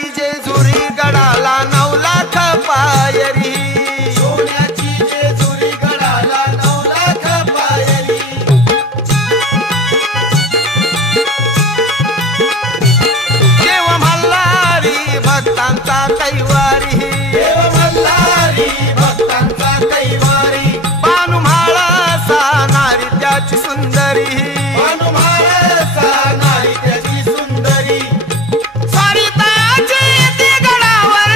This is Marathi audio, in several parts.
सोन्याची जेजुरी गडाला 9 लाख पायरी, सोन्याची जेजुरी गडाला 9 लाख पायरी, देव मल्हारी भक्तांचा कैवारी, देव मल्हारी भक्तांचा कैवारी, पानुमाळा सानारी त्याची सुंदरी, हनुमानाचा नारी त्याची सुंदरी, सरिताची येते गडावर,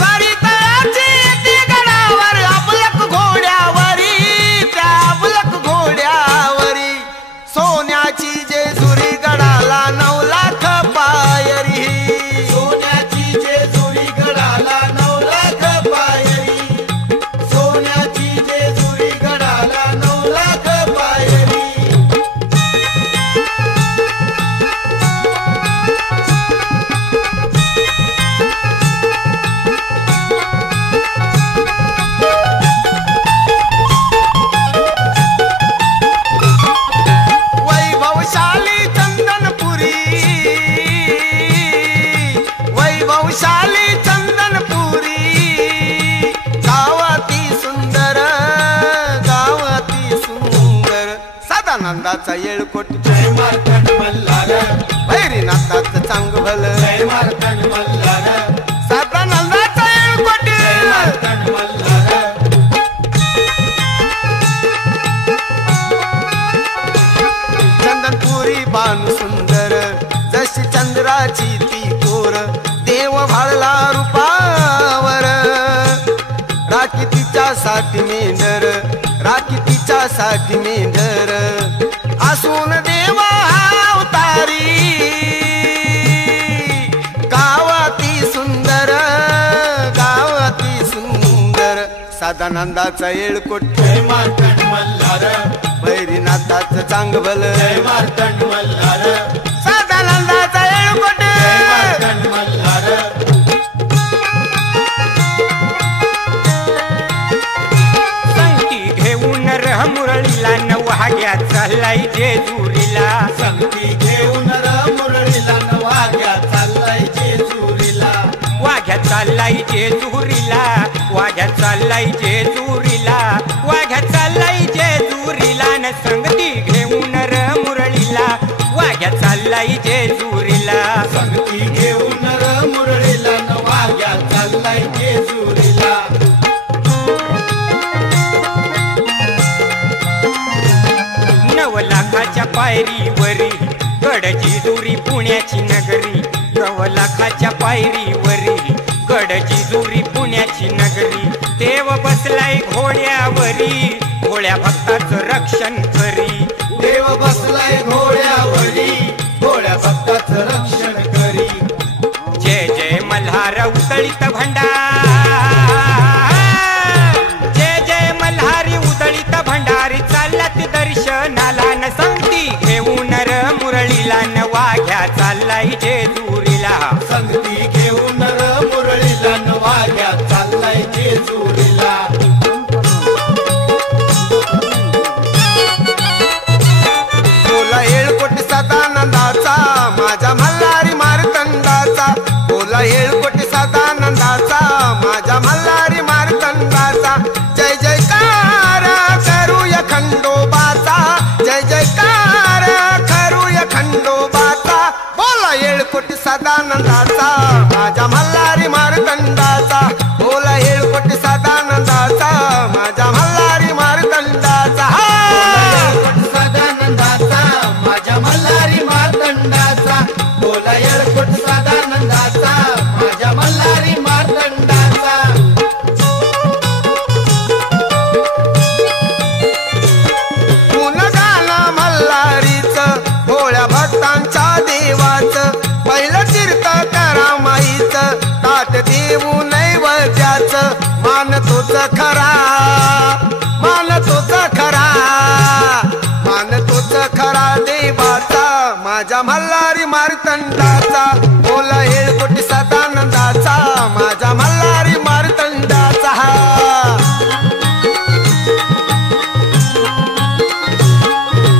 सरिताची येते गडावर अबलक घोड्यावरी, त्या अबलक घोड्यावरी सोन्याची जेजुरी गडाला 9 लाख पायरी, सोन्याची जेजुरी गडाला 9 लाख पायरी, सोन्याची जेजुरी गडाला 9 लाख पायरी, वैभवशाली चंदनपुरी, वैभवशाली चंदनपुरी, गावाती सुंदर, गावाती सुंदर, सदानंदाचा येळकोट, जय मार्तंड मल्हार, भैरीनाथाचं चांगभल, जय मार्तंड मल्हार, सदानंदाचा येळकोट, जय मार्तंड मल्हार, चंदनपुरी बानु सुंदर, जशी चंद्राची ती कोर, देव भाळला रूपावर, राखी तिच्यासाठी मेंढर, राखी तिच्यासाठी मेंढर, असून देव हा अवतारी, गावाती सुंदर, गावाती सुंदर, सदानंदाचा येळकोट, जय मार्तंड मल्हार, भैरीनाथाचं चांगभल, जय मार्तंड मल्हार, सदानंदाचा येळकोट, जय मार्तंड मल्हार, संगती घेऊन मुरळीला नवहाग्या चाललाय जेजुरीला, संगती घेऊन मुरळीला नवाग्या चाललाय जेजुरीला, वाघ्या चाललाय जेजुरीला, वाघ्या चाललाय जेजुरीला, वाघ्या चाललाय जेजुरीला न संगती घेऊन मुरळीला, वाघ्या चाललाय जेजुरीला, संगती घेऊन मुरळीला नवाग्या चाललाय जेजुरीला, 9 लाखाच्या पायरीवरी गडजिजुरी पुण्याची नगरी, 9 लाखाच्या पायरीवरी गडजिजुरी पुण्याची नगरी, देव बसलाय घोड्यावरी, भोळ्या भक्ताचं रक्षण करी, देव बसलाय घोड्यावरी, भोळ्या भक्ताचं रक्षण करी, जय जय मल्हार उतळीत भंडार, जय जय मल्हारी उतळीत भंडारी, चालत दर्शनाला न संगती घेऊन मुरळीला न वाघ्या चाललाय जेजुरीला, संगती घेऊन मुरळीला नवाग्या चाललाय जेजुरीला, बोला येळकोट सदानंदाचा, माझ्या मल्हारी मार्तंडाचा, बोला येळकोट सदानंदाचा, माझ्या मल्हारी मार्तंडाचा, जय जयकार करूया खंडोबाचा, जय जयकार करूया खंडोबाचा, बोला येळकोट सदानंदाचा, माझ्या मल्हारी मार्तंडाचा, बोला येळकोट सदानंदाचा, माझ्या मल्हारी मार्तंडाचा, सदानंदाचा, माझ्या मल्हारी मार्तंडाचा, बोला येळकोट सदानंदाचा, माझ्या मल्हारी मार्तंडाचा, गुणगान मल्हारीचं, भोळ्या भक्तांच्या देवाचं, पहिलं तीर्थ करा माईचं, ताट देऊ नैवेद्याचं, मान तोच खरा, मान तोच खरा, मान तोच खरा देवाचा, माझ्या मल्हारी मार्तंडाचा, बोला येळकोट सदानंदाचा, माझ्या मल्हारी मार्तंडाचा,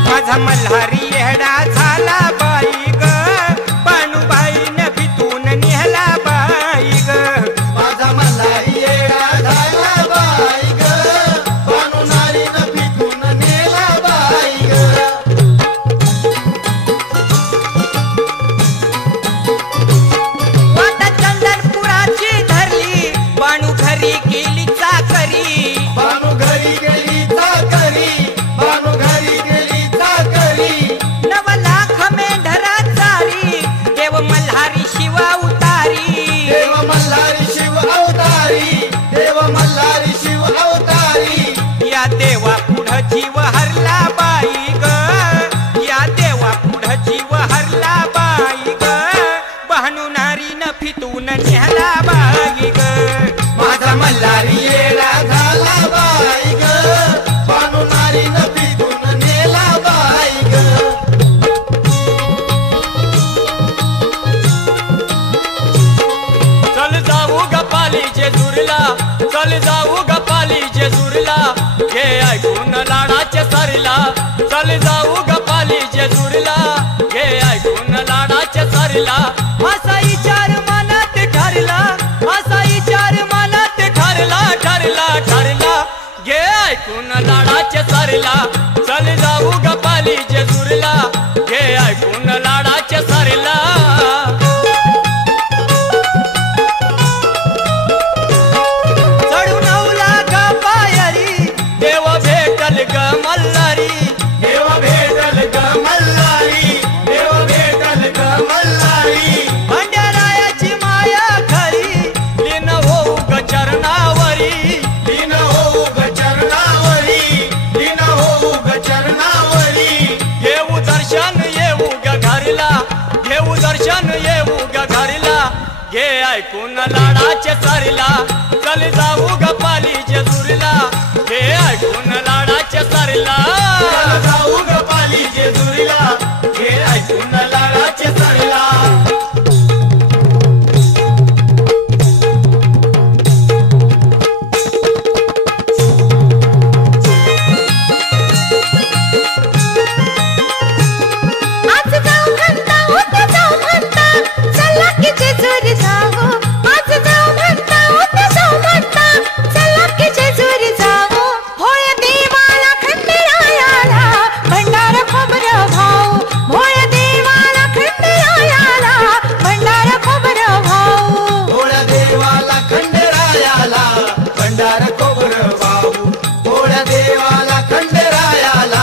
माझा मल्हारी येडा झाला बाई ग, पाणूबा जेजुरीला चल जाऊ गपाली जेजुरीला घे ऐकून लाडाच्या सारीला चल जाऊ गपाली जेजुरीला घे ऐकून लाडाच्या सारीला असा विचार मनात ठरला असा विचार मनात ठरला ठरला ठरला घे ऐकून लाडाच्या सारीला चल जाऊ गपाली जेजुरीला घे ऐकून लाडाच्या सारीला चढून औला ग पायरी देव भेटल ग मल्हारी देव भेटल ग मल्हारी देव भेटल ग मल्हारी भंडारायाची माया खरी लीन होऊ ग चरणावरी दिन होऊ ग चरणावरी दिन होऊ ग चरणावरी घेऊ दर्शन येऊ ग घरीला घेऊ दर्शन येऊ ग घरीला घे ऐकून लाडाच्या सारीला चल जाऊ गपाली जेजुरीला घे ऐकून लाडाच्या सारीला चल जाऊ गपाली जेजुरीला घे ऐकून लाडाच्या सारीला आज जाऊ म्हणता उद्या जाऊ म्हणता चला की जेजुरी जाऊ आज जाऊ म्हणता उद्या जाऊ म्हणता चला की जेजुरी जाऊ होय देवाला खंडेरायाला भंडारा खोबरं भाऊ होय देवाला खंडेरायाला भंडारा खोबरं भाऊ भोळ्या देवाला खंडेरायाला भंडार खोबरं वाहू भोळ्या देवाला खंडेरायाला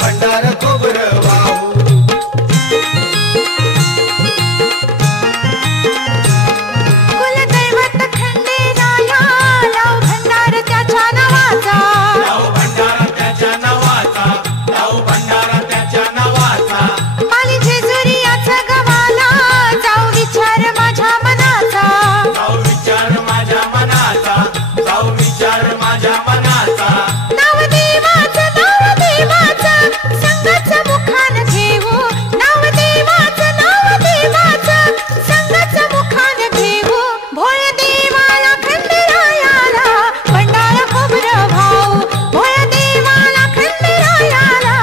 भंडार खोबरं वाहू कुलदैवत खंडेरायाला भंडार त्याच्या नावाचा लावू भंडारा त्याच्या नावाचा लावू भंडारा त्याच्या नावाचा माली जेजुरीयाचा गवाला जाऊ विचार माझ्या मनाचा जाऊ विचार माझ्या मनाचा जाऊ विचार माझ्या मनाचा नाव देवाचं संगाचं मुखान घेऊ नाव देवाचं संगाचं मुखान घेऊ भोळ देवाला खंडेरायाला भंडारा खोबरं भाऊ भोळ देवाला खंडेरायाला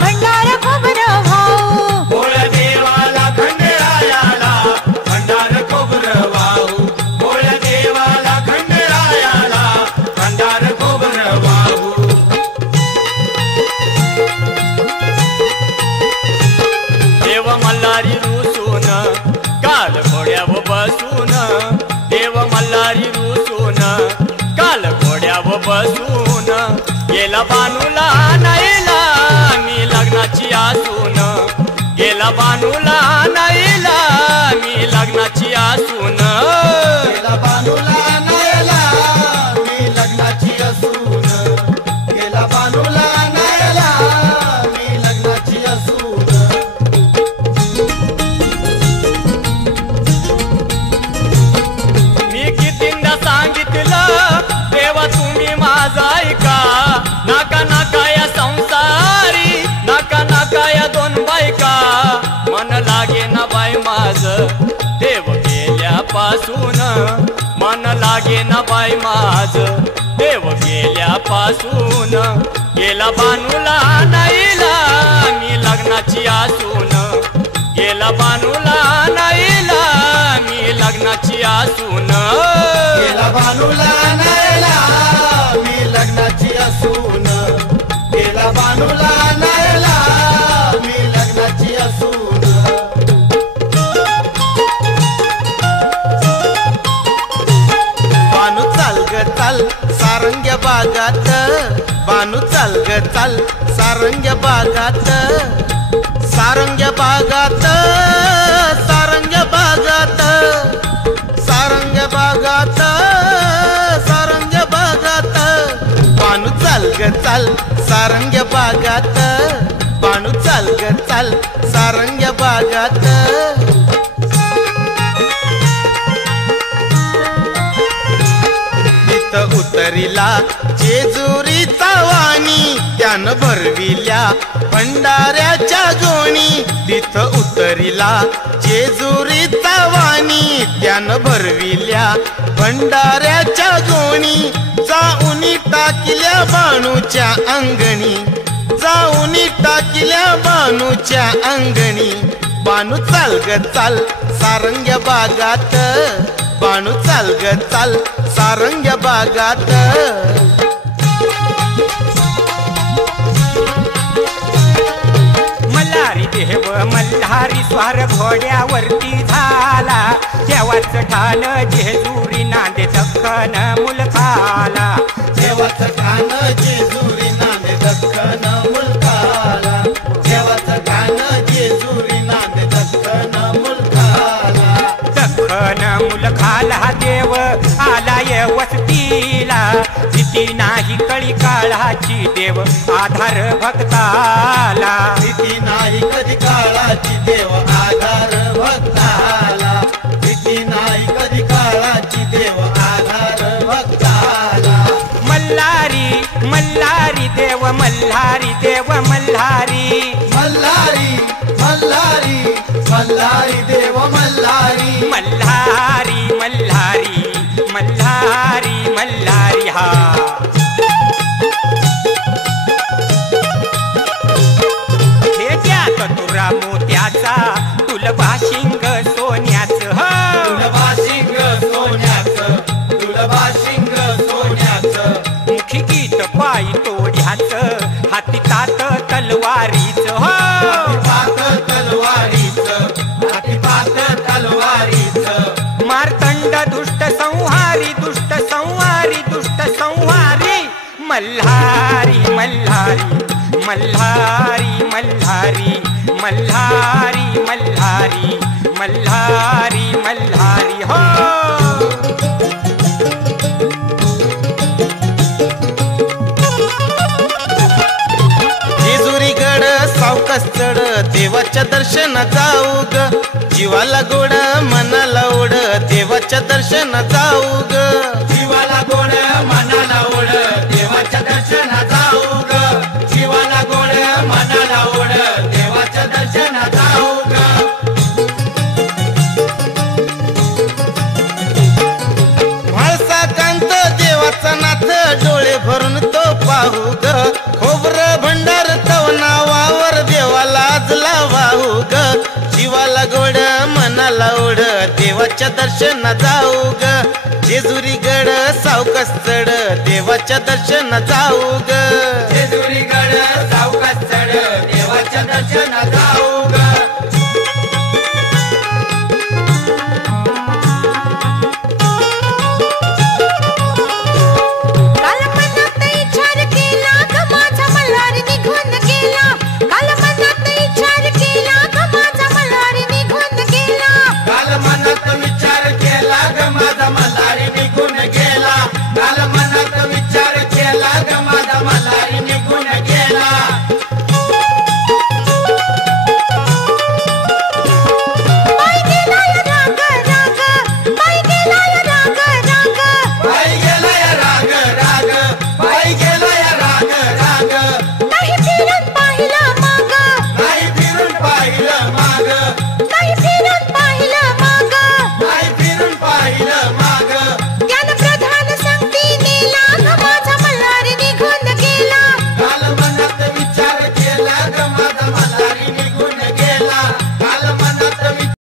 भंडारा खोबरं भाऊ भोळ्या देवाला खंडेरायाला भंडार खोबरं वाहू भोळ्या देवाला खंडेरायाला भंडार खोबरं वाहू देव मल्हारी रुसून काल घोड्याव बसून देव मल्हारी रुसून काल घोड्याव बसून गेला बानूला नाईला मी लग्नाची आसून गेला बानूला नाईला मी लग्नाची आसून गेला बानूला नायला मी लग्नाची असून गेला बानूला नायला मी लग्नाची असून मी कितींदा सांगितलं तेव्हा तुम्ही माझा ऐका नाका नाका या संसारी नाका नाका या दोन बायका मन लागे ना बाई माझ देव गेल्यापासून मन लागे ना बाई माझ देव गेल्यापासून गेला बानूला नाईला मी लग्नाची आसून गेला बानूला नाईला मी लग्नाची आसून गेला बानूला नायला मी लग्नाची असून गेला बानूला नायला मी लग्नाची असून बानू चाल ग चाल सारंग्या बागात बानू चाल ग चाल सारंग्या बागात सारंग्या बागात सारंग्या बागात सारंग्या बागात सारंग्या बागात बानू चाल ग चाल सारंग्या बागात बानू चाल ग चाल सारंग्या बागात उतरिला जेजुरीचा वाणी त्यानं भरविल्या भंडाऱ्याच्या गोणी तिथं उतरिला जेजुरीचा वाणी त्यानं भरविल्या भंडाऱ्याच्या गोणी टाकिल्या बाणूच्या अंगणी, जाऊन टाकिल्या बाणूच्या अंगणी. बाणू चाल ग चाल सारंग्या बागात, बाणू चाल ग चाल सारंग्या बागात. मल्हारी देव मल्हारी स्वार घोड्यावरती झाला, देवाचं ठाण जेजुरी नांदे दख्खन मुलखाला. देवाचं ठाण जेजुरी नांदे दख्खन मुलखाला. देवाचं ठाण जेजुरी नांदे दख्खन मुलखाला. दख्खन मुलखाला देव आलाय वस्तीला, भीती नाही कळी काळाची देव आधार भक्ताला. भीती नाही कधी काळाची देव आधार भक्ताला. भीती नाही कधी काळाची देव आधार भक्ताला. मल्हारी मल्हारी देव मल्हारी देव मल्हारी. मल्हारी मल्हारी मल्हारी देव मल्हारी. मल्हारी मल्हारी मल्हारी मल्हारी. हा हे त्यात तुरा मोत्याचा तुलबा शिंग सोन्याचं. तुलबा शिंग सोन्याचं. तुलबा शिंग सोन्याचं. मुखी गीत पायी तोड्याचं, हाती तात तलवारीचं. हातीपात तलवारीचं. हातीपात तलवारीचं. मार्तंड दुष्ट संहारी दुष्ट संहारी दुष्ट संहारी. मल्हारी मल्हारी मल्हारी मल्हारी मल्हारी मल्हारी मल्हारी मल्हारी. हो जेजुरी गड सावकाश चढ, देवाच्या दर्शन जाऊ ग. जीवाला गोड मनाला ओढ, देवाच्या दर्शन जाऊ ग. जीवाला गोड मनाला ओढ, देवाच्या दर्शना जाऊ ग. जीवाला गोड मनाला ओढ, देवाच्या दर्शना जाऊ ग. म्हाळसा कांत देवाचा नाथ, डोळे भरून तो पाहू ग. खोबर भंडार तव नावावर देवाला आजला वाहू ग. जीवाला गोड मनाला ओढ, देवाच्या दर्शना जाऊ ग. जेजुरी गड सावकाश चढ, देवाच्या दर्शना जाऊ ग. जेजुरी गड सावकाश चढ, देवाच्या दर्शना जाऊ